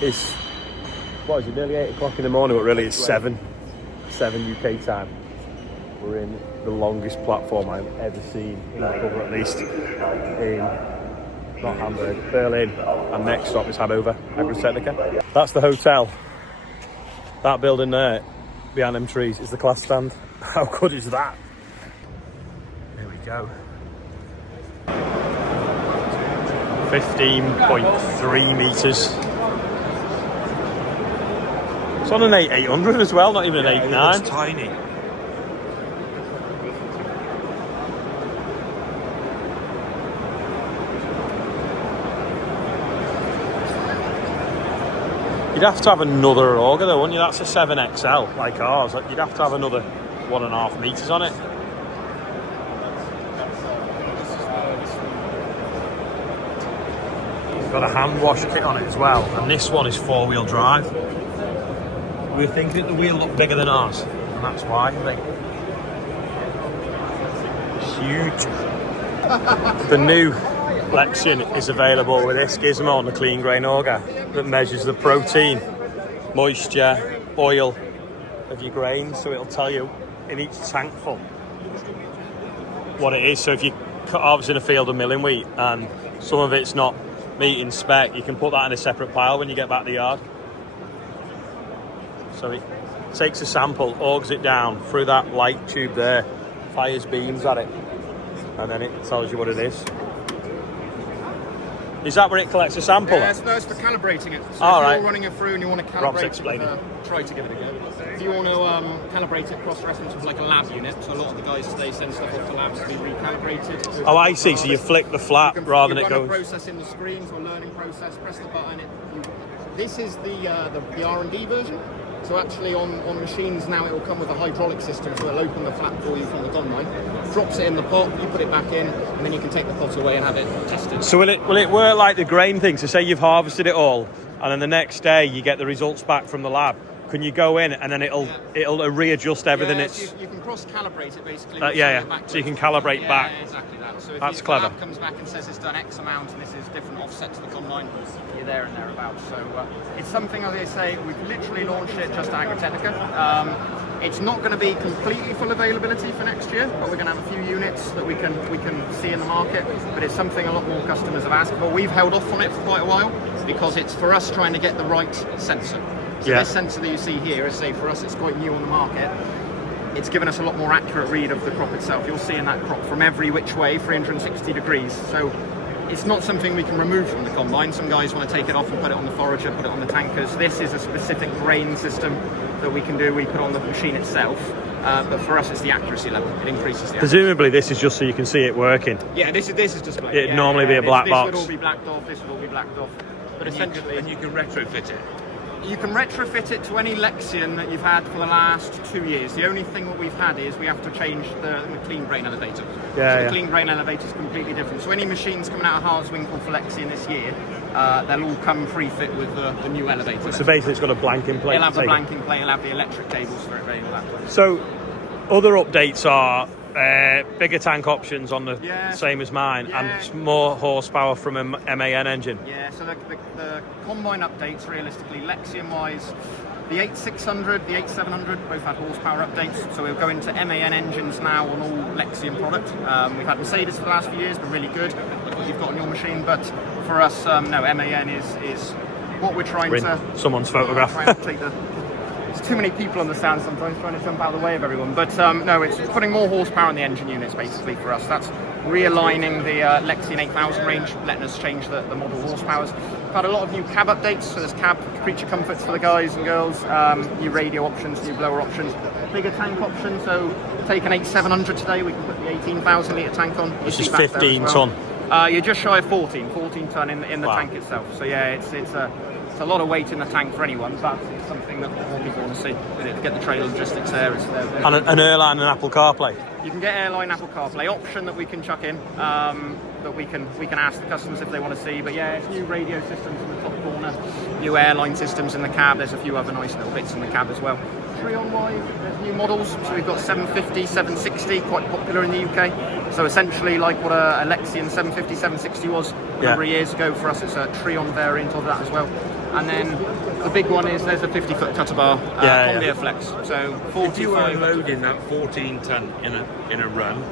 It's, what is it, nearly 8 o'clock in the morning, but really it's 7 UK time. We're in the longest platform I've ever seen in Cover, at least in, not Hamburg, Berlin, and next stop is Hanover, Agritecnica. That's the hotel. That building there, behind them trees, is the Claas stand. How good is that? Here we go. 15.3 metres. It's on an 800 as well, not even an 89. It's tiny. You'd have to have another auger though, wouldn't you? That's a 7XL, like ours. You'd have to have another 1.5 metres on it. It's got a hand wash kit on it as well, and this one is 4-wheel drive. We were thinking that the wheel looked bigger than ours, and that's why. Huge. The new Lexion is available with this gizmo on the clean grain auger that measures the protein, moisture, oil of your grains, so it'll tell you in each tankful what it is. So if you cut halves in a field of milling wheat and some of it's not meeting spec, you can put that in a separate pile when you get back to the yard. So it takes a sample, augers it down through that light tube there, fires beams at it, and then it tells you what it is. Is that where it collects a sample? Yeah, no, it's for calibrating it. So All if right. you're running it through and you want to calibrate explaining. try to give it a go. If you want to calibrate it cross-reference with like a lab unit, so a lot of the guys today send stuff off to labs to be recalibrated. Oh, I see. So you flick the flap rather than it goes. You run a process in the screen, so a learning process. Press the button. This is the R&D version. So actually on machines now it will come with a hydraulic system, so it'll open the flap for you from the combine, drops it in the pot, you put it back in, and then you can take the pot away and have it tested. So will it work like the grain thing? So say you've harvested it all, and then the next day you get the results back from the lab. Can you go in and then it'll readjust everything? Yeah, it's so you can cross-calibrate it basically. So you can calibrate back. Yeah, exactly that. So if That's the clever. lab comes back and says it's done X amount and this is different offset to the combine, you're there and thereabouts. So it's something, as I say, we've literally launched it just at Agritecnica. It's not going to be completely full availability for next year, but we're going to have a few units that we can see in the market. But it's something a lot more customers have asked. But we've held off on it for quite a while because it's for us trying to get the right sensor. So this sensor that you see here is, say, for us, it's quite new on the market. It's given us a lot more accurate read of the crop itself. You'll see in that crop from every which way, 360 degrees. So it's not something we can remove from the combine. Some guys want to take it off and put it on the forager, put it on the tankers. This is a specific grain system that we can do. We put on the machine itself. But for us, it's the accuracy level. It increases the accuracy. Presumably this is just so you can see it working. Yeah, this is just black. It'd normally be a black box. This would all be blacked off. This would all be blacked off. But essentially, And you can retrofit it. you can retrofit it to any Lexion that you've had for the last 2 years. The only thing that we've had is we have to change the clean grain elevator. The clean grain elevator is completely different. So any machines coming out of Hardswinkle for Lexion this year, they'll all come pre-fit with the new elevator. So basically it's got a blanking plate. It'll have the blanking plate, it'll have the electric cables for it, ready for that. So other updates are bigger tank options on the same as mine, and more horsepower from a MAN engine. Yeah, so the combine updates, realistically, Lexion-wise, the 8600, the 8700 both had horsepower updates, so we'll go into MAN engines now on all Lexion product. We've had Mercedes for the last few years, been really good, look what you've got on your machine, but for us, no, MAN is what we're trying to... Someone's photograph. Trying to take there's too many people on the stand sometimes trying to jump out of the way of everyone, but no, it's putting more horsepower in the engine units basically for us. That's realigning the Lexion 8000 range, letting us change the model horsepowers. We've had a lot of new cab updates, so there's cab creature comforts for the guys and girls, new radio options, new blower options, bigger tank options. So take an 8700 today, we can put the 18,000 litre tank on. Which is 15 tonne. You're just shy of 14 tonne in the tank itself. So yeah, it's a lot of weight in the tank for anyone, but it's something that more people want to see. To get the trailer logistics there. And an airline and Apple CarPlay. You can get airline Apple CarPlay option that we can chuck in, that we can ask the customers if they want to see. But yeah, it's new radio systems in the top corner, new airline systems in the cab. There's a few other nice little bits in the cab as well. Treon-wise, there's new models. So we've got 750, 760, quite popular in the UK. So essentially like what a Lexion 750, 760 was a number of years ago. For us, it's a Treon variant of that as well. And then the big one is there's a 50-foot cutter bar, Conveyor Flex. So 45. If you were unloading that 14 ton in a run,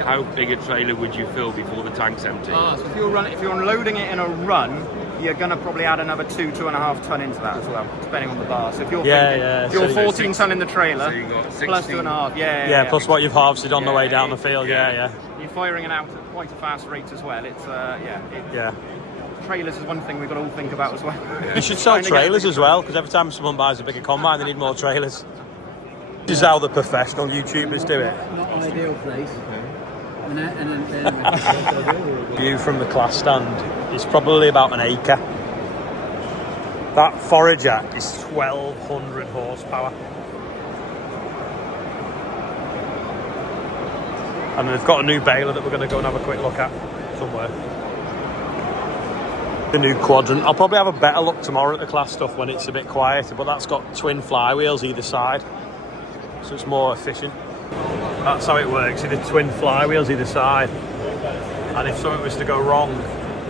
how big a trailer would you fill before the tank's empty? So if you're unloading it in a run, you're going to probably add another 2.5 ton into that as well, depending on the bar. So if you're if you're 14 ton in the trailer, so you got 16, plus 2.5, plus what you've harvested on the way down the field, You're firing it out at quite a fast rate as well. It's trailers is one thing we've got to all think about as well. You should sell trailers as well, because every time someone buys a bigger combine, they need more trailers. This is how the professional YouTubers do it. Not ideal place. View from the Claas stand is probably about an acre. That Forager is 1200 horsepower. And they've got a new baler that we're going to go and have a quick look at somewhere. The new quadrant. I'll probably have a better look tomorrow at the Claas stuff when it's a bit quieter, but that's got twin flywheels either side, so it's more efficient. That's how it works, either twin flywheels either side, and if something was to go wrong,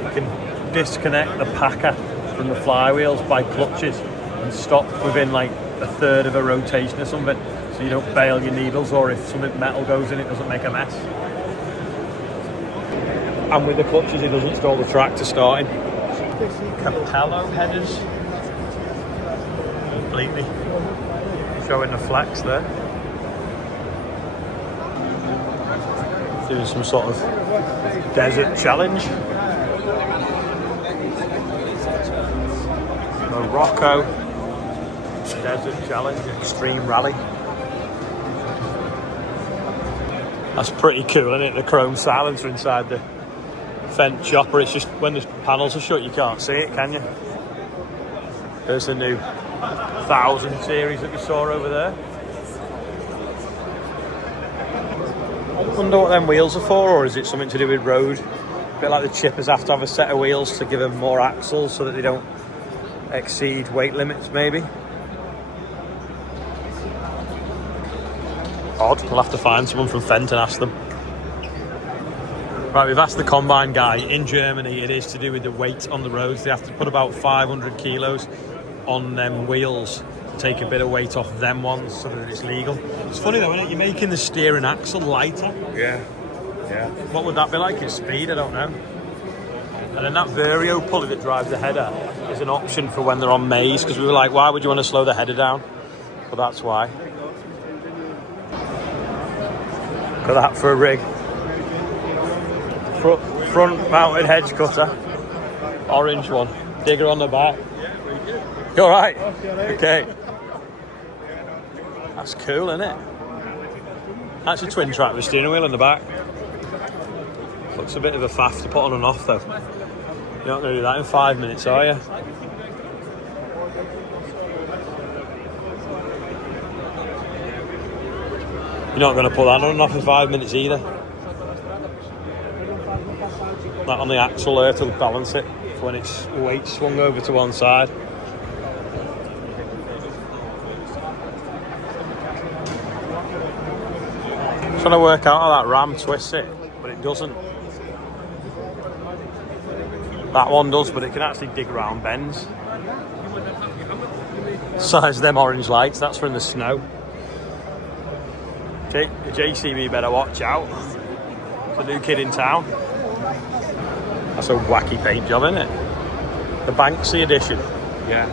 you can disconnect the packer from the flywheels by clutches and stop within like a third of a rotation or something, so you don't bail your needles, or if something metal goes in, it doesn't make a mess. And with the clutches, it doesn't stall the tractor starting. Capello headers, completely showing the flex there. Doing some sort of desert challenge. Morocco desert challenge, extreme rally. That's pretty cool, isn't it? The chrome silencer inside the Fendt chopper. It's just when the panels are shut, you can't see it, can you? There's the new 1000 series that we saw over there. I wonder what them wheels are for, or is it something to do with road? A bit like the chippers have to have a set of wheels to give them more axles so that they don't exceed weight limits, maybe. Odd. We'll have to find someone from Fendt and ask them. Right, we've asked the combine guy. In Germany, it is to do with the weight on the roads. They have to put about 500 kilos on them wheels to take a bit of weight off them ones so that it's legal. It's funny though, isn't it? You're making the steering axle lighter. Yeah. What would that be like at speed? I don't know. And then that Vario pulley that drives the header is an option for when they're on maize, because we were like, why would you want to slow the header down? But that's why. Look at that for a rig. Front mounted hedge cutter, orange one, digger on the back. You all right? Okay. That's cool, isn't it? That's a twin track with steering wheel in the back. Looks a bit of a faff to put on and off though. You're not going to do that in 5 minutes, are you? You're not going to put that on and off in 5 minutes either. That on the axle there to balance it for when its weight swung over to one side. I'm trying to work out how that ram twists it, but it doesn't. That one does, but it can actually dig around bends. Size of them orange lights, that's from the snow. The JCB better watch out. It's a new kid in town. That's a wacky paint job, isn't it? The Banksy edition. Yeah.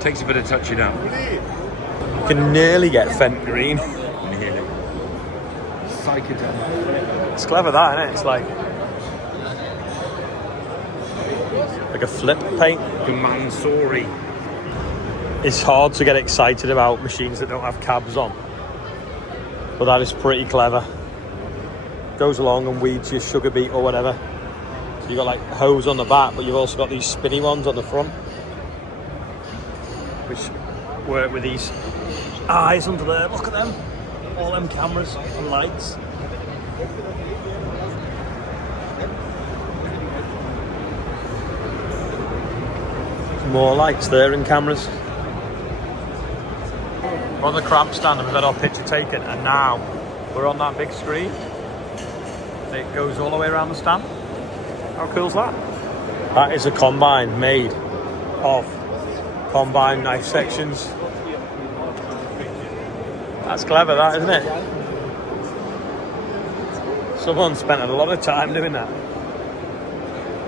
Takes a bit of touching up. You can nearly get Fendt green. Nearly. Psychedelic. It's clever that, isn't it? It's like a flip paint. The Mansouri. It's hard to get excited about machines that don't have cabs on. But that is pretty clever. Goes along and weeds your sugar beet or whatever. So you've got like hose on the back, but you've also got these spinny ones on the front, which work with these eyes under there. Look at them. All them cameras and lights. More lights there and cameras. We're on the cramp stand and we've had our picture taken, and now we're on that big screen. It goes all the way around the stand. How cool is that? That is a combine made of combine knife sections. That's clever, that, isn't it? Someone spent a lot of time doing that.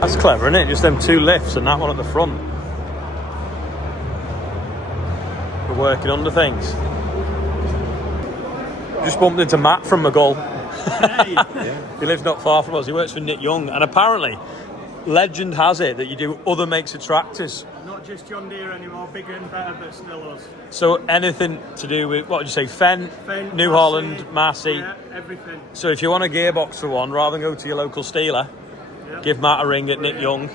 That's clever, isn't it? Just them 2 lifts and that one at the front. For working under things. Just bumped into Matt from McGull. He lives not far from us. He works for Nick Young, and apparently legend has it that you do other makes of tractors. Not just John Deere anymore, bigger and better, but still us. So anything to do with, what did you say, Fendt, New Massey, Holland, Massey? Yeah, everything. So if you want a gearbox for one, rather than go to your local Steeler, give Matt a ring at Nick Young.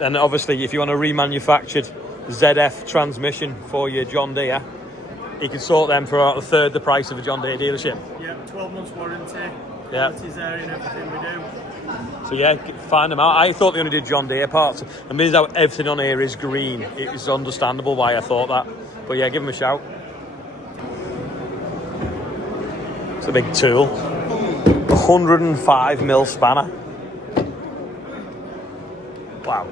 And obviously if you want a remanufactured ZF transmission for your John Deere, he can sort them for about a third the price of a John Deere dealership. Yeah, 12 months warranty. Yeah. Quality's there in everything we do. So yeah, find them out. I thought they only did John Deere parts. And means how everything on here is green. It is understandable why I thought that. But yeah, give them a shout. It's a big tool. 105mm spanner. Wow.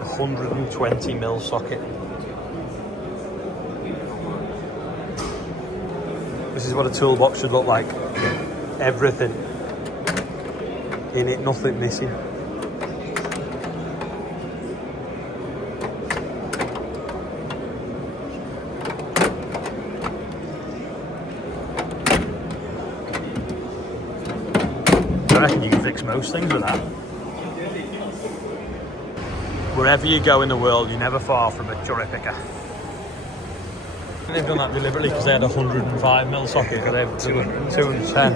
A 120mm socket. This is what a toolbox should look like. Everything in it, nothing missing. I reckon you can fix most things with that. Wherever you go in the world, you're never far from a cherry picker. They've done that deliberately because they had a 105mm socket, but they have 210.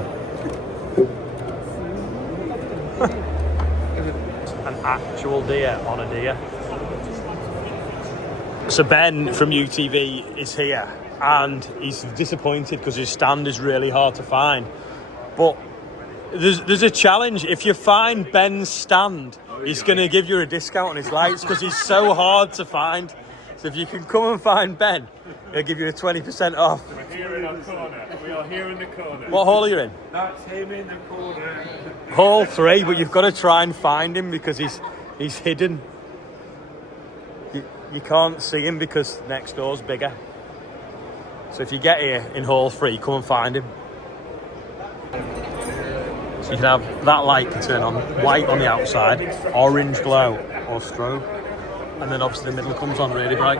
An actual deer on a deer. So Ben from UTV is here, and he's disappointed because his stand is really hard to find. But there's a challenge. If you find Ben's stand, he's going to give you a discount on his lights because he's so hard to find. So if you can come and find Ben, he'll give you a 20% off. We're here in our corner. We are here in the corner. What hall are you in? That's him in the corner. Hall 3, but you've got to try and find him because he's hidden. You can't see him because next door's bigger. So if you get here in Hall 3, come and find him. So you can have that light can turn on white on the outside, orange glow or strobe, and then obviously the middle comes on really bright.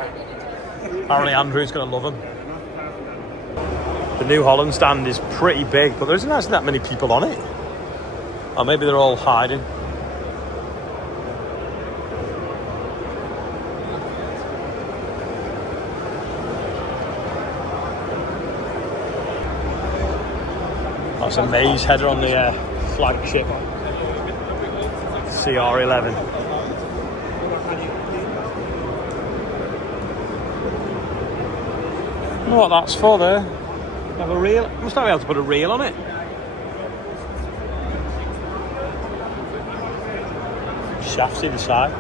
Apparently Andrew's going to love them. The New Holland stand is pretty big, but there isn't actually that many people on it. Or maybe they're all hiding. That's a maze header on the flagship CR11. I don't know what that's for there. Have a reel. Must not be able to put a reel on it. Shafts either side.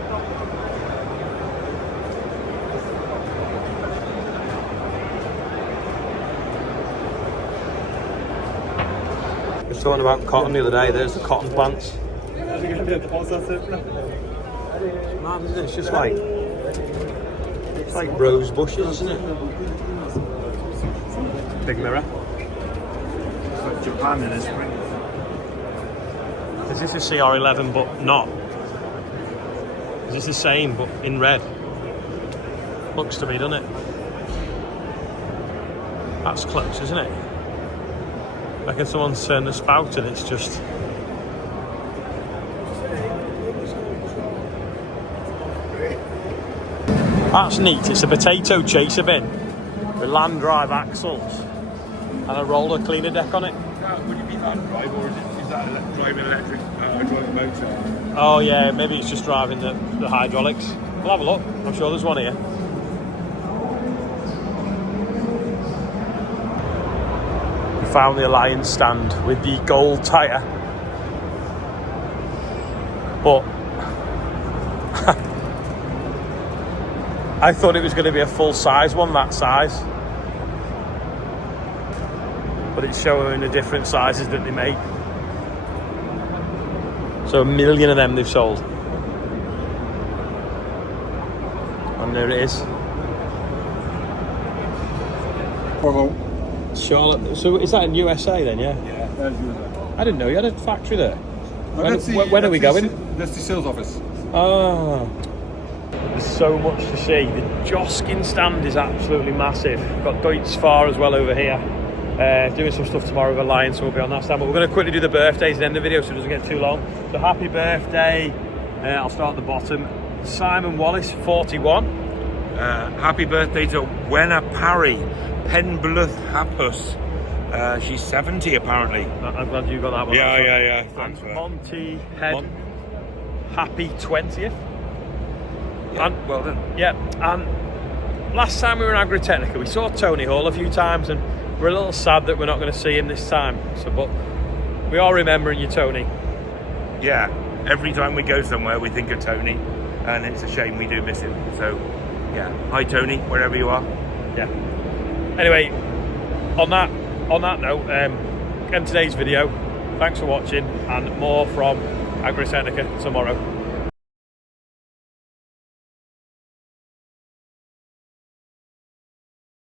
We were talking about cotton the other day. There's the cotton plants. It's mad, isn't it? It's just like rose bushes, isn't it? Big mirror. It's like Japan in the spring. Is this a CR11 but not? Is this the same but in red? Looks to me, doesn't it? That's close, isn't it? I reckon someone's turned the spout and it's just... That's neat. It's a potato chaser bin with land drive axles and a roller cleaner deck on it. Would it be hand drive or is that driving electric, driving motor? Oh yeah, maybe it's just driving the hydraulics. We'll have a look. I'm sure there's one here. We found the Alliance stand with the gold tyre. But I thought it was going to be a full size one, that size. But it's showing the different sizes that they make. So 1 million of them they've sold. And there it is. Bravo. Charlotte. So is that in USA then? Yeah. Yeah, that's USA. I didn't know you had a factory there. No, When are we going? That's the sales office. Ah. There's so much to see. The Joskin stand is absolutely massive. We've got Deutz Far as well over here. Doing some stuff tomorrow with Alliance, so we'll be on that stand. But we're going to quickly do the birthdays and end the video so it doesn't get too long. So happy birthday. I'll start at the bottom. Simon Wallace, 41. Happy birthday to Wenna Parry, Penbluth Hapus. She's 70 apparently. I'm glad you got that one. Yeah. Thanks for And that. Monty Head, happy 20th. Yeah, And, well done. Yeah, and last time we were in Agritecnica, we saw Tony Hall a few times, and we're a little sad that we're not going to see him this time. So, but we are remembering you, Tony. Yeah, every time we go somewhere, we think of Tony, and it's a shame we do miss him. So, yeah, hi Tony, wherever you are. Yeah. Anyway, on that note, end today's video. Thanks for watching, and more from Agritecnica tomorrow.